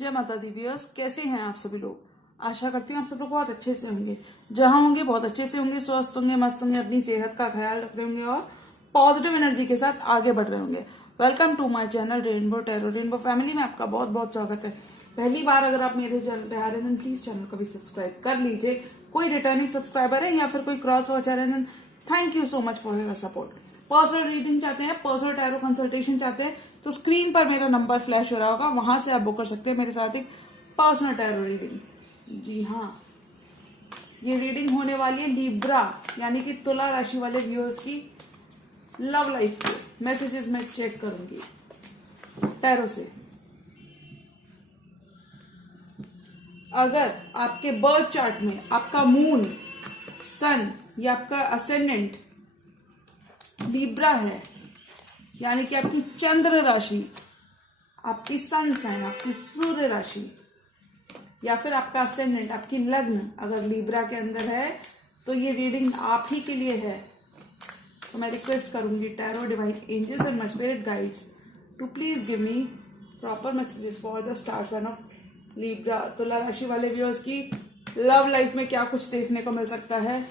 जय माता the viewers, कैसे हैं आप सभी लोग। आशा करती हूँ आप सब लोग बहुत अच्छे से होंगे। जहां होंगे बहुत अच्छे से होंगे, स्वस्थ होंगे, मस्त होंगे, अपनी सेहत का ख्याल रख रहे होंगे और पॉजिटिव एनर्जी के साथ आगे बढ़ रहे होंगे। Welcome to my channel Rainbow Tarot. Rainbow family में आपका बहुत बहुत स्वागत है। पहली बार अगर आप मेरे चैनल पे आ रहे हैं प्लीज चैनल को भी सब्सक्राइब कर लीजिए। कोई रिटर्निंग सब्सक्राइबर है या फिर कोई क्रॉस वॉचर है, thank you so much for your support. Personal reading चाहते हैं, पर्सनल टैरो कंसल्टेशन चाहते हैं तो स्क्रीन पर मेरा नंबर फ्लैश हो रहा होगा, वहां से आप बुक कर सकते हैं मेरे साथ एक पर्सनल टैरो रीडिंग। जी हाँ, ये रीडिंग होने वाली है लिब्रा यानी कि तुला राशि वाले व्यूअर्स की लव लाइफ के मैसेजेस मैं चेक करूंगी टैरो से। अगर आपके बर्थ चार्ट में आपका मून, सन या आपका असेंडेंट लिब्रा है यानी कि आपकी चंद्र राशि, आपकी सन साइन, आपकी सूर्य राशि या फिर आपका असेंडेंट, आपकी लग्न अगर लिब्रा के अंदर है तो ये रीडिंग आप ही के लिए है। तो मैं रिक्वेस्ट करूंगी tarot divine angels and my spirit guides to please give me proper messages for the star sign of Libra. तुला राशि वाले व्यूअर्स की लव लाइफ में क्या कुछ देखने को मिल सकता है।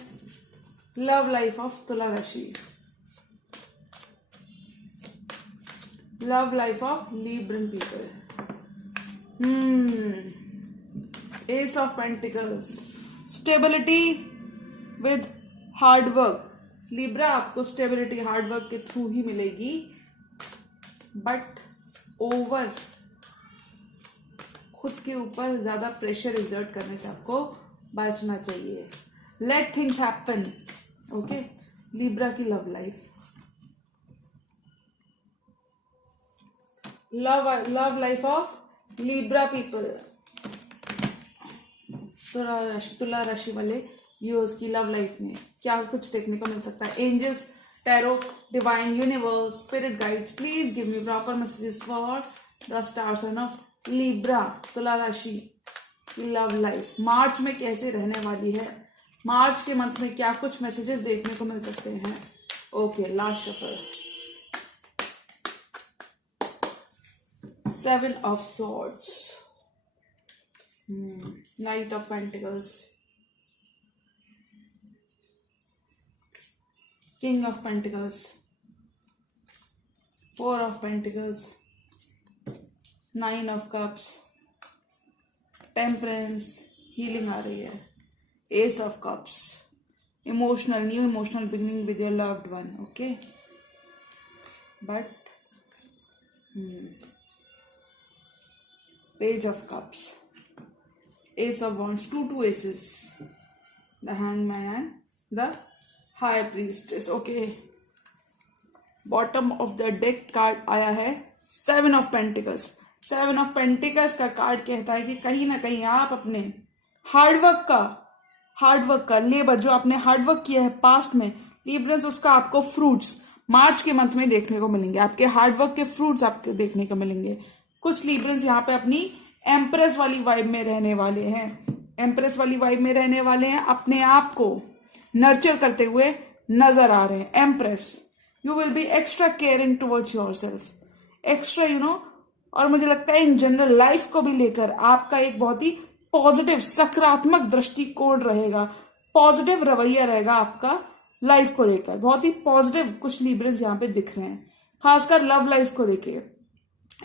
लव लाइफ ऑफ तुला राशि, love life of Libran people. S of pentacles, stability with hard work. Libra आपको स्टेबिलिटी हार्ड वर्क के थ्रू ही मिलेगी, बट ओवर खुद के ऊपर ज्यादा प्रेशर एक्सर्ट करने से आपको बचना चाहिए। Let things happen. Okay, Libra की love life, love life of Libra people. तुला राशि वाले व्यूअर्स की लव लाइफ में क्या कुछ देखने को मिल सकता है। Angels, tarot, divine, universe, spirit guides, please give me proper messages for the star sign of Libra, तुला राशि की लव लाइफ। मार्च में कैसे रहने वाली है, मार्च के मंथ में क्या कुछ मैसेजेस देखने को मिल सकते हैं। Okay, last shuffle, seven of swords, knight of pentacles, king of pentacles, four of pentacles, nine of cups, temperance, healing आ रही है, ace of cups, emotional, new emotional beginning with your loved one. Okay, but page of cups, ace of wands, two aces, the hangman and the high priestess. Okay, bottom of the deck card आया है seven of pentacles. Seven of pentacles का card कहता है कि कहीं ना कहीं आप अपने हार्डवर्क का लेबर, जो आपने हार्डवर्क किया है पास्ट में लिब्रंस, उसका आपको फ्रूट्स मार्च के मंथ में देखने को मिलेंगे। आपके हार्डवर्क के फ्रूट्स आपको देखने को मिलेंगे। कुछ लिब्रंस यहाँ पे अपनी एम्प्रेस वाली वाइब में रहने वाले हैं, एम्प्रेस वाली वाइब में रहने वाले हैं, अपने आप को नर्चर करते हुए नजर आ रहे हैं। Empress, you will B extra caring towards yourself, extra और मुझे लगता है इन जनरल लाइफ को भी लेकर आपका एक बहुत ही पॉजिटिव सकारात्मक दृष्टिकोण रहेगा, पॉजिटिव रवैया रहेगा आपका लाइफ को लेकर। बहुत ही पॉजिटिव कुछ लिब्रंस यहाँ पे दिख रहे हैं, खासकर लव लाइफ को देखिए।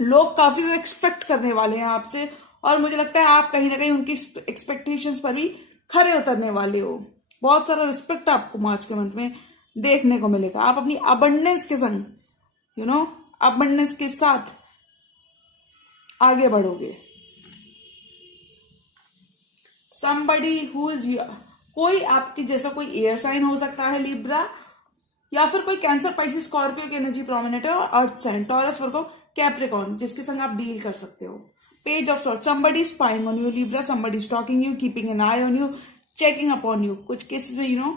लोग काफी एक्सपेक्ट करने वाले हैं आपसे और मुझे लगता है आप कहीं ना कहीं उनकी एक्सपेक्टेशंस पर भी खरे उतरने वाले हो। बहुत सारा रिस्पेक्ट आपको मार्च के मंथ में देखने को मिलेगा। आप अपनी अबंडेंस के संग अबंडेंस के साथ आगे बढ़ोगे। somebody who is कोई आपके जैसा कोई एयर साइन हो सकता है लिब्रा, या फिर कोई कैंसर, पाइसिस, स्कॉर्पियो की एनर्जी प्रोमिनेंट है, और अर्थ साइन, टॉरस, वर्गो, कैप्रिकॉर्न, जिसके संग आप डील कर सकते हो। Page of swords, somebody is spying on you Libra, somebody is stalking you, keeping an eye on you, checking upon you। कुछ केसेस में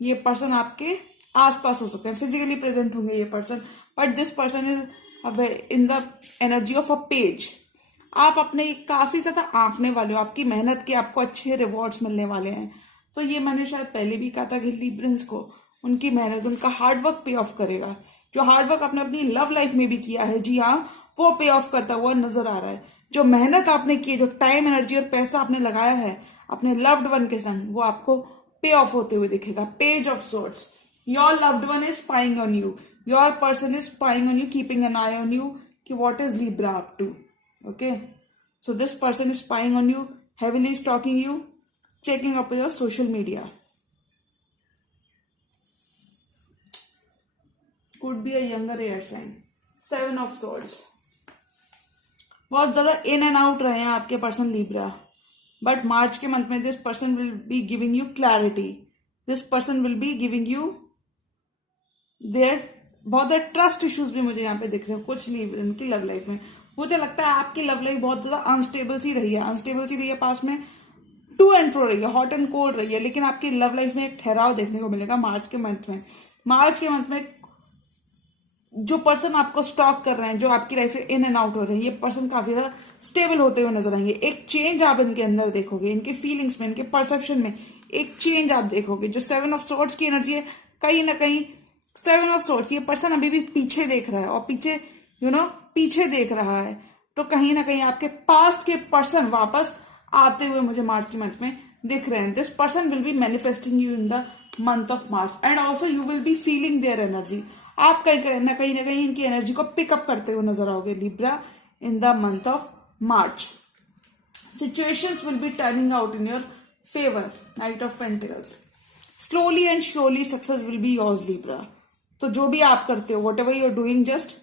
ये पर्सन आपके आसपास हो सकते हैं, फिजिकली प्रेजेंट होंगे ये person, but this person is in the energy of a page. आप अपने काफी ज्यादा आंकने वाले हो, आपकी मेहनत के आपको अच्छे रिवॉर्ड्स मिलने वाले हैं। तो ये मैंने शायद पहले भी कहा था कि लिब्रंस को उनकी मेहनत, उनका हार्डवर्क पे ऑफ करेगा, जो हार्डवर्क आपने अपनी लव लाइफ में भी किया है। जी हाँ, वो पे ऑफ करता हुआ नजर आ रहा है। जो मेहनत आपने की, जो टाइम एनर्जी और पैसा आपने लगाया है अपने लव्ड वन के संग, वो आपको पे ऑफ होते हुए दिखेगा। Page of swords, your loved one is spying on you, your person is spying on you, keeping an eye on you कि what is Libra up to. Okay, so this person is spying on you, heavily stalking you, checking up your social media. Could be a younger air sign. 7 of swords. बहुत ज्यादा in and out रहे हैं आपके person Libra, but मार्च के month में this person will be giving you clarity, this person will be giving you there. बहुत ज्यादा trust issues भी मुझे यहाँ पे दिख रहे हैं कुछ लिब्रा की लव लाइफ में। मुझे लगता है आपकी लव लाइफ बहुत ज्यादा अनस्टेबल सी रही है पास में, टू एंड फ्रो रही है, हॉट एंड कोल्ड रही है, लेकिन आपकी लव लाइफ में एक ठहराव देखने को मिलेगा मार्च के मंथ में। मार्च के मंथ में जो पर्सन आपको स्टॉक कर रहे हैं, जो आपकी लाइफ से इन एंड आउट हो रहे हैं, ये पर्सन काफी ज्यादा स्टेबल होते हुए नजर आएंगे। एक चेंज आप इनके अंदर देखोगे, इनके फीलिंग्स में, इनके परसेप्शन में एक चेंज आप देखोगे। जो 7 ऑफ सोर्ड्स की एनर्जी है, कहीं ना कहीं 7 ऑफ सोर्ड्स, ये पर्सन अभी भी पीछे देख रहा है और पीछे पीछे देख रहा है, तो कहीं ना कहीं आपके पास्ट के पर्सन वापस आते हुए मुझे मार्च के मंथ में दिख रहे हैं। This person will B manifesting you in the month of March and also you will be feeling their energy. आप कहीं ना कहीं इनकी एनर्जी को पिकअप करते हुए नजर आओगे Libra in the month of March. Situations will be turning out in your favour, knight of pentacles. Slowly and surely success will be yours Libra. तो जो भी आप करते हो, whatever you are doing, just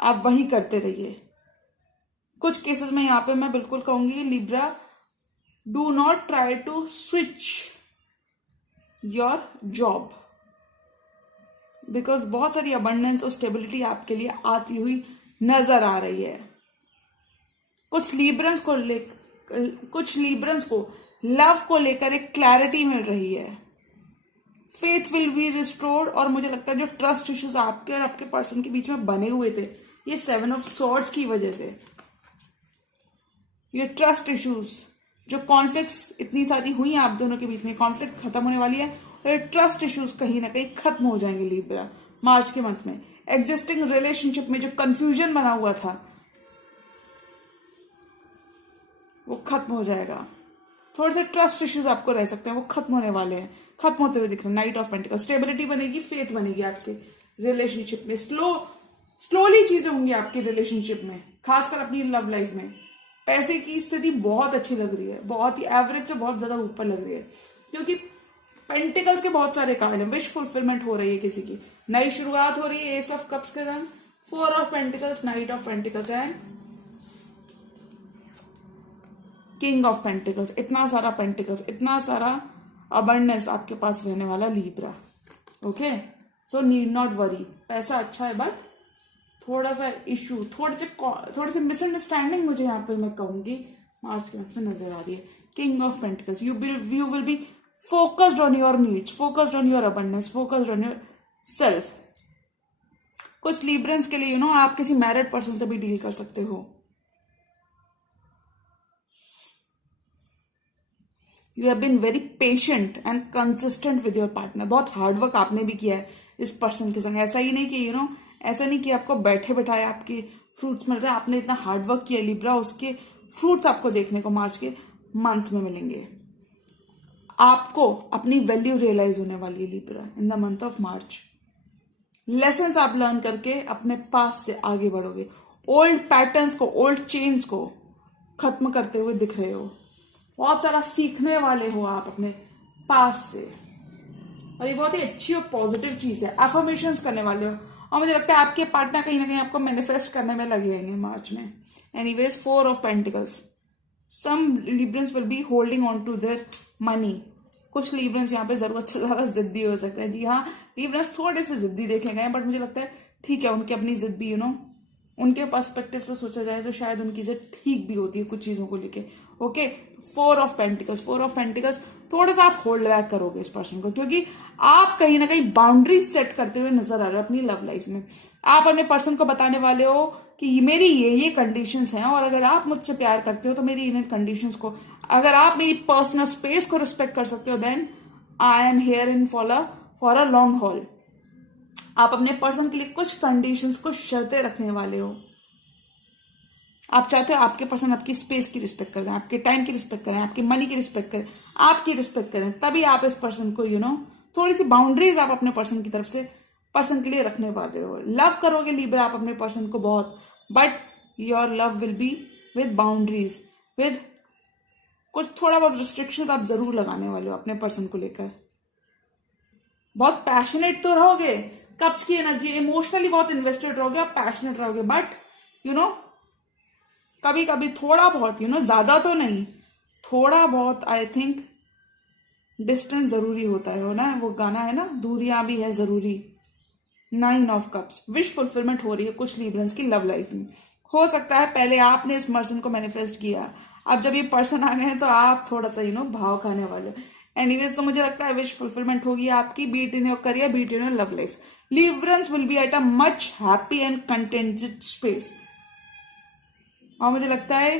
आप वही करते रहिए। कुछ केसेस में यहां पे मैं बिल्कुल कहूंगी Libra, do not try to switch your job, because बहुत सारी अबंडेंस और स्टेबिलिटी आपके लिए आती हुई नजर आ रही है। कुछ लिब्रंस को लव को लेकर एक क्लैरिटी मिल रही है। फेथ विल बी रिस्टोर्ड, और मुझे लगता है जो ट्रस्ट इश्यूज आपके और आपके पर्सन के बीच में बने हुए थे, ये 7 ऑफ सॉर्ड्स की वजह से, ये ट्रस्ट इश्यूज, जो कॉन्फ्लिक्ट्स इतनी सारी हुई आप दोनों के बीच में, कॉन्फ्लिक्ट खत्म होने वाली है और ये ट्रस्ट इश्यूज कहीं ना कहीं खत्म हो जाएंगे लिब्रा मार्च के मंथ में। एग्जिस्टिंग रिलेशनशिप में जो कंफ्यूजन बना हुआ था वो खत्म हो जाएगा। थोड़े से ट्रस्ट इश्यूज आपको रह सकते हैं, वो खत्म होने वाले हैं, खत्म होते हुए दिख रहे हैं। नाइट ऑफ पेंटिकल्स, स्टेबिलिटी बनेगी, फेथ बनेगी आपके रिलेशनशिप में। स्लोली चीजें होंगी आपकी रिलेशनशिप में, खासकर अपनी लव लाइफ में। पैसे की स्थिति बहुत अच्छी लग रही है, बहुत ही एवरेज से बहुत ज्यादा ऊपर लग रही है, क्योंकि पेंटिकल्स के बहुत सारे कार्ड हैं। विश फुलफिलमेंट हो रही है, किसी की नई शुरुआत हो रही है। एस ऑफ कप्स के रंग, 4 of pentacles, night of pentacles and king of pentacles. इतना सारा पेंटिकल्स, इतना सारा अबंडेंस आपके पास रहने वाला Libra. Okay, so need not worry. पैसा अच्छा है, बट थोड़ा सा इश्यू, थोड़ी सी मिसअंडरस्टैंडिंग मुझे यहाँ पे मैं कहूंगी मार्च के मंथ में नजर आ रही है। King of pentacles, you will be focused on your needs, focused on your abundance, focused on your self. कुछ लिब्रेंस के लिए आप किसी मैरिड पर्सन से भी डील कर सकते हो। You have been very patient and consistent with your partner. बहुत हार्डवर्क आपने भी किया है इस पर्सन के संग। ऐसा ही नहीं कि ऐसा नहीं कि आपको बैठे बैठाए आपके फ्रूट्स मिल रहे हैं। आपने इतना हार्डवर्क किया लिब्रा, उसके फ्रूट्स आपको देखने को मार्च के मंथ में मिलेंगे। आपको अपनी वैल्यू रियलाइज होने वाली है Libra in the month of March. Lessons आप लर्न करके अपने पास से आगे बढ़ोगे। ओल्ड पैटर्न्स को, ओल्ड चेन्स को खत्म करते हुए दिख रहे हो। बहुत सारा सीखने वाले हो आप अपने पास से, और ये बहुत ही अच्छी और पॉजिटिव चीज है। अफर्मेशंस करने वाले हो, और मुझे लगता है आपके पार्टनर कहीं ना कहीं आपको मैनिफेस्ट करने में लगे रहेंगे मार्च में। Anyways, 4 of pentacles, some Librans will be holding on to their money. कुछ लिब्रेंस यहाँ पे जरूरत से ज्यादा जिद्दी हो सकते हैं। जी हाँ, लिब्रेंस थोड़े से जिद्दी देखे गए, बट मुझे लगता है ठीक है, उनकी अपनी जिद भी उनके पर्सपेक्टिव से सोचा जाए तो शायद उनकी जिद ठीक भी होती है कुछ चीजों को लेके। ओके, 4 ऑफ पेंटिकल्स, थोड़ा सा आप होल्ड बैक करोगे इस पर्सन को, क्योंकि आप कहीं ना कहीं बाउंड्रीज सेट करते हुए नजर आ रहे हो अपनी लव लाइफ में। आप अपने पर्सन को बताने वाले हो कि मेरी ये कंडीशंस हैं, और अगर आप मुझसे प्यार करते हो तो मेरी इन कंडीशंस को, अगर आप मेरी पर्सनल स्पेस को रिस्पेक्ट कर सकते हो, then I am here in for a long haul. आप अपने पर्सन के लिए कुछ कंडीशंस, कुछ शर्तें रखने वाले हो। आप चाहते हो आपके पर्सन आपकी स्पेस की रिस्पेक्ट करें, आपके टाइम की रिस्पेक्ट करें, आपकी मनी की रिस्पेक्ट करें, आपकी रिस्पेक्ट करें, तभी आप इस पर्सन को थोड़ी सी बाउंड्रीज आप अपने पर्सन की तरफ से पर्सन के लिए रखने वाले हो। लव करोगे लिब्रा आप अपने पर्सन को बहुत, but your love will be with boundaries, with कुछ थोड़ा बहुत रिस्ट्रिक्शंस आप जरूर लगाने वाले हो अपने पर्सन को लेकर। बहुत पैशनेट तो रहोगे, कप्स की एनर्जी, इमोशनली बहुत इन्वेस्टेड रहोगे, आप पैशनेट रहोगे, बट कभी कभी थोड़ा बहुत ज्यादा तो नहीं, थोड़ा बहुत आई थिंक डिस्टेंस जरूरी होता है ना, वो गाना है ना, दूरियां भी है जरूरी। 9 ऑफ कप्स, विश फुलफिलमेंट हो रही है कुछ लिब्रंस की लव लाइफ में। हो सकता है पहले आपने इस पर्सन को मैनिफेस्ट किया, अब जब ये पर्सन आ गए हैं तो आप थोड़ा सा भाव खाने वाले। एनीवेज, तो मुझे लगता है विश फुलफिलमेंट होगी आपकी, be it in your career, be it in your love life. Librans will be at a much happy and contented space, और मुझे लगता है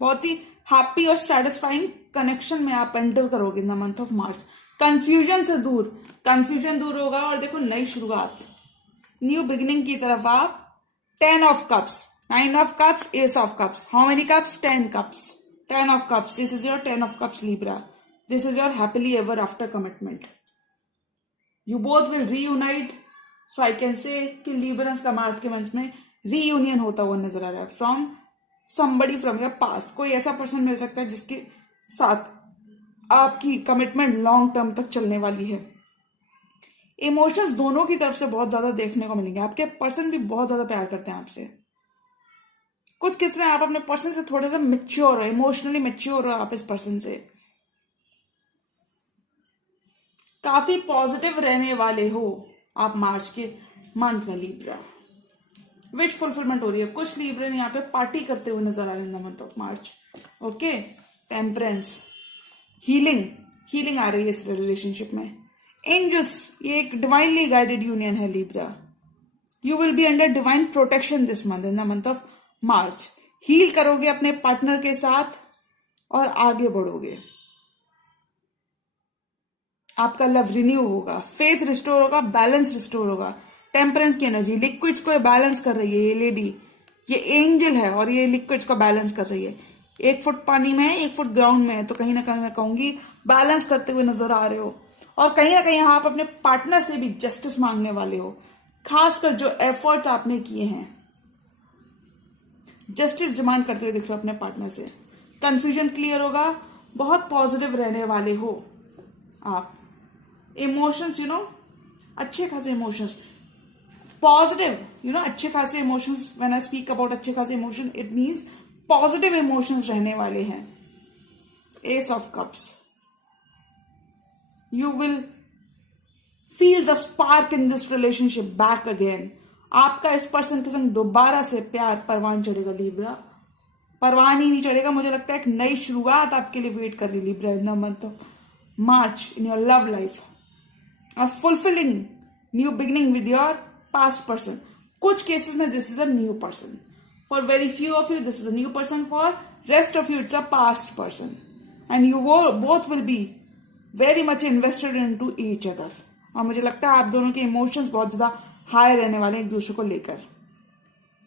बहुत ही हैप्पी और सेटिस्फाइंग कनेक्शन में आप एंटर करोगे in the month of March. Confusion से दूर, कंफ्यूजन दूर होगा, और देखो नई शुरुआत, न्यू बिगिनिंग की तरफ आप। 10 of cups, 9 of cups, S of cups, how many cups? 10 cups, 10 of cups, this is your 10 of cups Libra, this is your happily ever after commitment. You both will reunite, so I can से कि Librans का मार्च के month में reunion होता हुआ नजर आ रहा है from somebody from your past। कोई ऐसा पर्सन मिल सकता है जिसके साथ आपकी कमिटमेंट लॉन्ग टर्म तक चलने वाली है। इमोशंस दोनों की तरफ से बहुत ज्यादा देखने को मिलेंगे, आपके पर्सन भी बहुत ज्यादा प्यार करते हैं आपसे। कुछ किस में आप अपने पर्सन से थोड़ा सा मेच्योर हो, इमोशनली मेच्योर हो आप इस पर्सन से, काफी पॉजिटिव रहने वाले हो आप मार्च के मंथ में लिब्रा। विश फुलफिलमेंट हो रही है, कुछ लिब्रन यहाँ पे पार्टी करते हुए नजर आ रहे हैं month of March. Okay, temperance, healing, healing आ रही है इस रिलेशनशिप में। एंजल्स, ये एक डिवाइनली गाइडेड यूनियन है लिब्रा। You will be under divine protection this month, in the month of March. Heal करोगे अपने पार्टनर के साथ और आगे बढ़ोगे, आपका लव रिन्यू होगा, फेथ रिस्टोर होगा, बैलेंस रिस्टोर होगा। टेम्परेंस की एनर्जी, लिक्विड्स को बैलेंस कर रही है ये लेडी, ये एंजल है और ये लिक्विड्स को बैलेंस कर रही है। 1 फुट पानी में है, 1 फुट ग्राउंड में है, तो कहीं ना कहीं मैं कहूंगी बैलेंस करते हुए नजर आ रहे हो। और कहीं ना कहीं आप अपने पार्टनर से भी जस्टिस मांगने वाले हो, खासकर जो एफर्ट्स आपने किए हैं, जस्टिस डिमांड करते हुए दिख रहे हो अपने पार्टनर से। कंफ्यूजन क्लियर होगा, बहुत पॉजिटिव रहने वाले हो आप। इमोशंस अच्छे खासे इमोशंस, पॉजिटिव अच्छे खासे emotions. When I speak about अच्छे खासे emotion, it means positive emotions रहने वाले हैं। S of cups, you will feel the spark in this relationship back again. आपका इस पर्सन के संग दोबारा से प्यार परवान चढ़ेगा लिब्रा, परवान ही नहीं चढ़ेगा, मुझे लगता है एक नई शुरुआत आपके लिए वेट कर रही Libra in the month of March in your love life. A fulfilling new beginning with your past person. कुछ केसेस में this is a new person, for very few of you this is a new person, for rest of you it's a past person, and you both will be very much invested into each other. और मुझे लगता है आप दोनों के emotions बहुत ज्यादा high रहने वाले एक दूसरे को लेकर।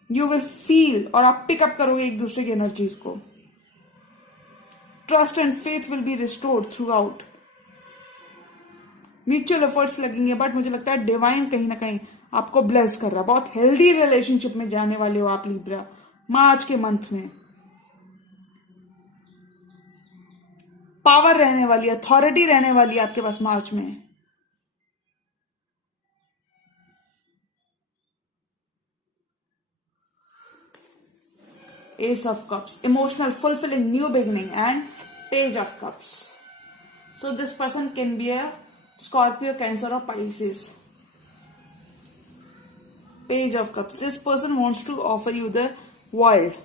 यू विल फील और आप पिकअप करोगे एक दूसरे की एनर्जीज को। Trust and faith will be restored through out. Mutual efforts लगेंगे, बट मुझे लगता है डिवाइन कहीं ना कहीं आपको ब्लेस कर रहा है। बहुत हेल्दी रिलेशनशिप में जाने वाले हो आप लिब्रा मार्च के मंथ में। पावर रहने वाली है, अथॉरिटी रहने वाली है आपके पास मार्च में। Ace of Cups, emotional fulfilling new beginning, and Page of Cups. So this person can be a Scorpio, Cancer or Pisces. Page of Cups, this person wants to offer you the world.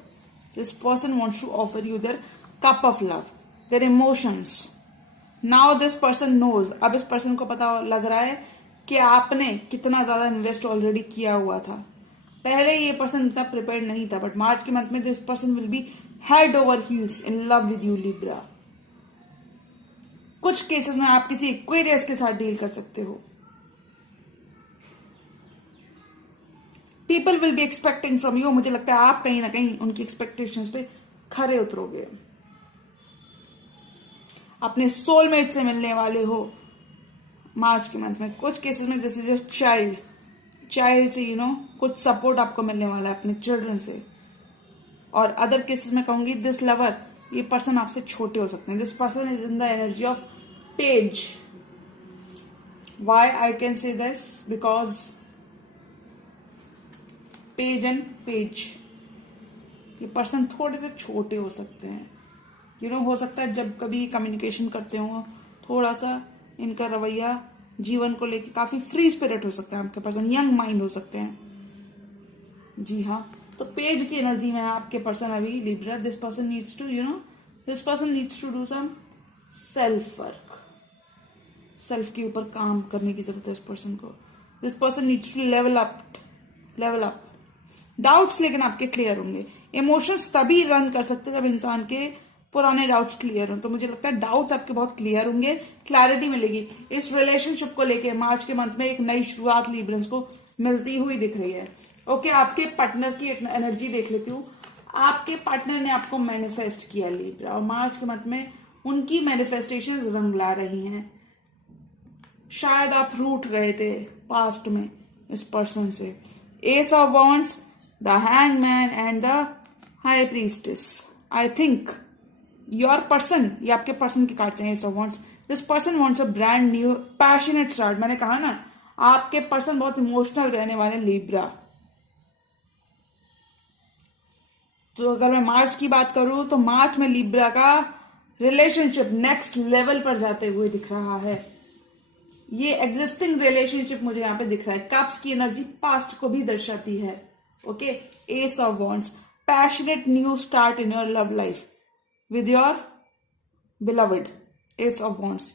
This person wants to offer you their cup of love, their emotions. Now this person knows, अब इस person को पता लग रहा है कि आपने कितना ज्यादा इन्वेस्ट ऑलरेडी किया हुआ था। पहले ये पर्सन इतना प्रिपेयर्ड नहीं था, बट मार्च के मंथ में this person will be head over heels in love with you Libra. कुछ केसेस में आप किसी एक्वेरियस के साथ डील कर सकते हो। People will be expecting from you, मुझे लगता है आप कहीं ना कहीं उनकी एक्सपेक्टेशंस पे खरे उतरोगे। अपने सोलमेट से मिलने वाले हो मार्च के मंथ में। कुछ केसेस में दिस इज योर चाइल्ड से कुछ सपोर्ट आपको मिलने वाला है अपने चिल्ड्रन से। और अदर केसेस में कहूंगी दिस लवर, ये पर्सन आपसे छोटे हो सकते हैं। This person is in the energy of page. Why I can say this, because page and page, ये पर्सन थोड़े से छोटे हो सकते हैं। हो सकता है जब कभी कम्युनिकेशन करते हो थोड़ा सा इनका रवैया जीवन को लेके काफी फ्री स्पिरिट हो सकता है आपके पर्सन, यंग माइंड हो सकते हैं। जी हाँ, तो पेज की एनर्जी में आपके पर्सन अभी Libra. This person needs to this person needs to do some self work. Self के ऊपर काम करने की जरूरत है इस पर्सन को। This person needs to level up. Doubts लेकिन आपके क्लियर होंगे। इमोशंस तभी रन कर सकते हैं जब इंसान के पुराने डाउट्स क्लियर हों। तो मुझे लगता है डाउट्स आपके बहुत क्लियर होंगे, क्लैरिटी मिलेगी। इस रिलेशनशिप को लेके मार्च के मंथ में एक नई शुरुआत लिब्रंस को मिलती हुई दिख रही है। ओके, आपके पार्टनर की एक एनर्जी देख लेती हूँ। आपके पार्टनर ने आपको मैनिफेस्ट किया लिब्रा, और मार्च के मंथ में उनकी मैनिफेस्टेशन रंग ला रही हैं। शायद आप रूठ गए थे पास्ट में इस पर्सन से। S of wands, the hangman and the high priestess. I think your person, ये आपके पर्सन की कार्ड्स हैं S of wands. This person wants a brand new passionate start. मैंने कहा ना, आपके पर्सन बहुत इमोशनल रहने वाले लिब्रा। तो अगर मैं मार्च की बात करूं तो मार्च में लिब्रा का रिलेशनशिप नेक्स्ट लेवल पर जाते हुए दिख रहा है। ये एग्जिस्टिंग रिलेशनशिप मुझे यहां पे दिख रहा है। कप्स की एनर्जी पास्ट को भी दर्शाती है। Okay, S of wands, passionate new start in your love life with your beloved, ace of wands.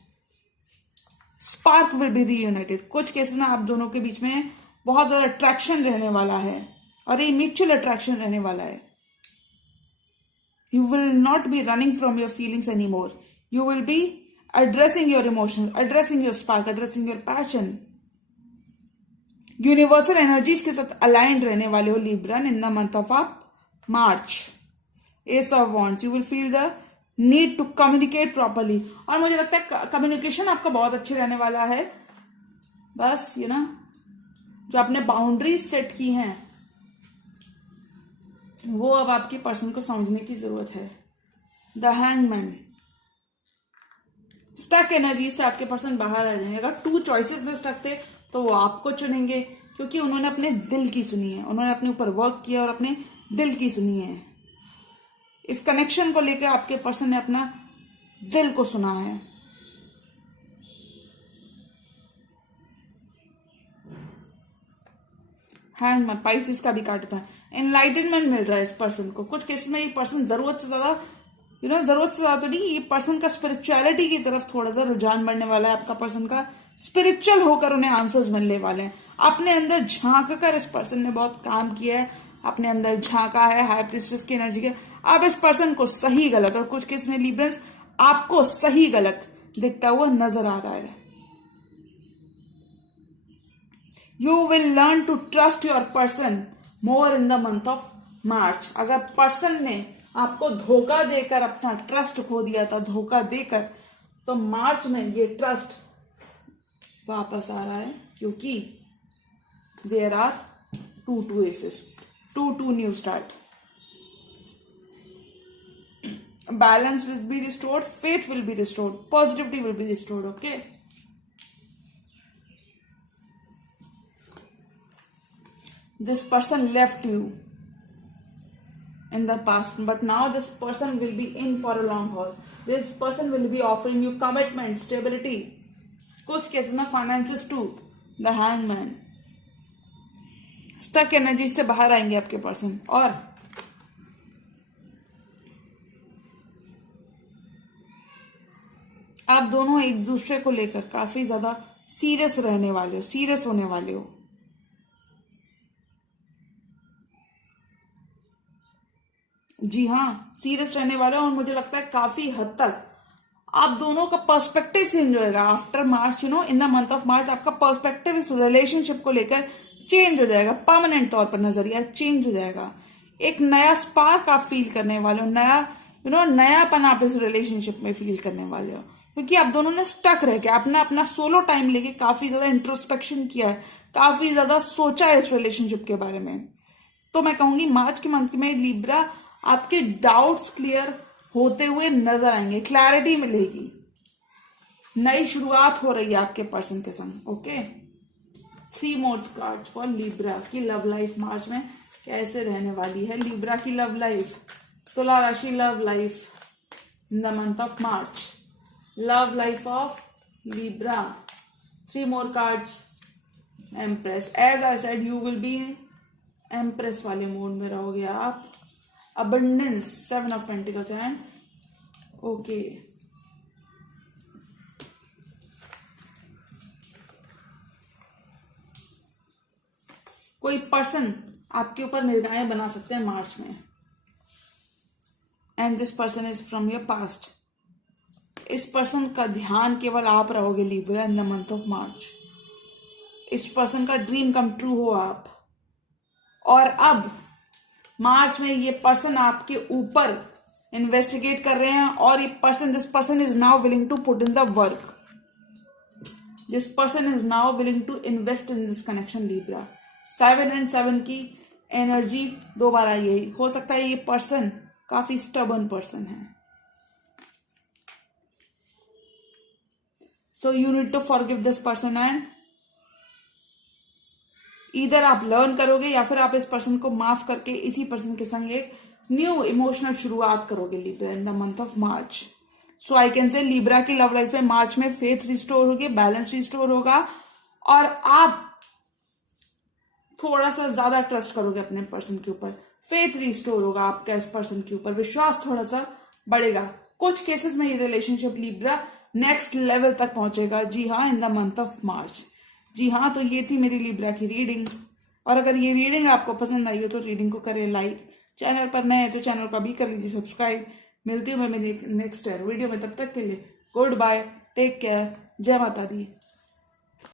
Spark will be reunited. कुछ केसेस में आप दोनों के बीच में बहुत ज्यादा अट्रैक्शन रहने वाला है, और ये म्यूचुअल अट्रैक्शन रहने वाला है। You will not be running from your feelings anymore. You will be addressing your emotions, addressing your spark, addressing your passion. Universal energies के साथ अलाइंड रहने वाले हो Libran in the month of March. Ace of wands, you will feel the need to communicate properly. और मुझे लगता है communication आपका बहुत अच्छे रहने वाला है। बस जो आपने बाउंड्रीज सेट की हैं वो अब आपके पर्सन को समझने की जरूरत है। द हैंगमैन, स्टक एनर्जी से आपके पर्सन बाहर आ जाएंगे। अगर 2 चॉइसेस में स्टक थे तो वो आपको चुनेंगे, क्योंकि उन्होंने अपने दिल की सुनी है, उन्होंने अपने ऊपर वर्क किया और अपने दिल की सुनी है। इस कनेक्शन को लेकर आपके पर्सन ने अपना दिल को सुना है। हैंगमैन, पाइसेस का भी कार्ड था। एनलाइटनमेंट मिल रहा है इस पर्सन को। कुछ केस में ये पर्सन जरूरत से ज्यादा तो नहीं, ये पर्सन का स्पिरिचुअलिटी की तरफ थोड़ा सा रुझान बढ़ने वाला है। आपका पर्सन का स्पिरिचुअल होकर उन्हें आंसर्स मिलने वाले हैं। अपने अंदर झांक कर इस पर्सन ने बहुत काम किया है, अपने अंदर झांका है हाई प्रीस्टेस की एनर्जी के। अब इस पर्सन को सही गलत, और कुछ केस में लिब्रंस आपको सही गलत दिखता हुआ नजर आ रहा है। You will learn to trust your person more in the month of March. अगर पर्सन ने आपको धोखा देकर अपना ट्रस्ट खो दिया था, धोखा देकर, तो मार्च में ये ट्रस्ट वापस आ रहा है, क्योंकि there are 2 aces, 2 new start. Balance will be restored, faith will be restored, positivity will be restored. Okay, this person left you in the past, but now this person will be in for a long haul. This person will be offering you commitment, stability. कुछ cases में finances too. The hangman, stuck energy से बाहर आएंगे आपके person, और आप दोनों एक दूसरे को लेकर काफी ज्यादा सीरियस रहने वाले हो, सीरियस होने वाले हो। जी हाँ, सीरियस रहने वाले हो, और मुझे लगता है काफी हद तक आप दोनों का पर्सपेक्टिव चेंज होएगा after March, in the month of मार्च आपका पर्सपेक्टिव इस रिलेशनशिप को लेकर चेंज हो जाएगा, परमानेंट तौर पर नजरिया चेंज हो जाएगा। एक नया स्पार्क आप फील करने वाले हो, नया नयापन आप इस रिलेशनशिप में फील करने वाले हो, क्योंकि आप दोनों ने स्टक रह के अपना अपना सोलो टाइम लेके काफी ज्यादा इंट्रोस्पेक्शन किया है, काफी ज्यादा सोचा है इस रिलेशनशिप के बारे में। तो मैं कहूंगी मार्च के मंथ में लिब्रा आपके डाउट्स क्लियर होते हुए नजर आएंगे, क्लैरिटी मिलेगी, नई शुरुआत हो रही है आपके पर्सन के संग। Okay, 3 more cards for Libra की लव लाइफ मार्च में कैसे रहने वाली है। लिब्रा की लव लाइफ, तुला राशि love life in the month of March, love life of Libra. 3 more cards, Empress. As I said you will be Empress वाले मूड में रहोगे आप। Abundance, 7 of pentacles and okay, कोई पर्सन आपके ऊपर निगाहें बना सकते हैं मार्च में, and this person is from your past. इस पर्सन का ध्यान केवल आप रहोगे Libra in the month of March. इस पर्सन का ड्रीम कम ट्रू हो आप। और अब मार्च में ये पर्सन आपके ऊपर इन्वेस्टिगेट कर रहे हैं, और ये person, this person is now willing to put in the work, this person is now willing to invest in this connection Libra. 7 and 7 की एनर्जी दोबारा यही हो सकता है। ये पर्सन काफी स्टबर्न पर्सन है, so you need to forgive this person, and इधर आप लर्न करोगे या फिर आप इस पर्सन को माफ करके इसी पर्सन के संग एक न्यू इमोशनल शुरुआत करोगे Libra in the month of March. So I can से लिब्रा की लव लाइफ में मार्च में फेथ रिस्टोर होगी, बैलेंस रिस्टोर होगा, और आप थोड़ा सा ज्यादा ट्रस्ट करोगे अपने पर्सन के ऊपर, फेथ रिस्टोर होगा आपका इस पर्सन के ऊपर, विश्वास थोड़ा सा बढ़ेगा। कुछ केसेस में ये रिलेशनशिप लिब्रा नेक्स्ट लेवल तक पहुंचेगा। जी हाँ, in the month of March. जी हाँ, तो ये थी मेरी लिब्रा की रीडिंग, और अगर ये रीडिंग आपको पसंद आई हो तो रीडिंग को करें लाइक, चैनल पर नए हैं तो चैनल को भी कर लीजिए सब्सक्राइब। मिलती हूँ मैं मेरी नेक्स्ट वीडियो में, तब तक के लिए गुड बाय, टेक केयर, जय माता दी।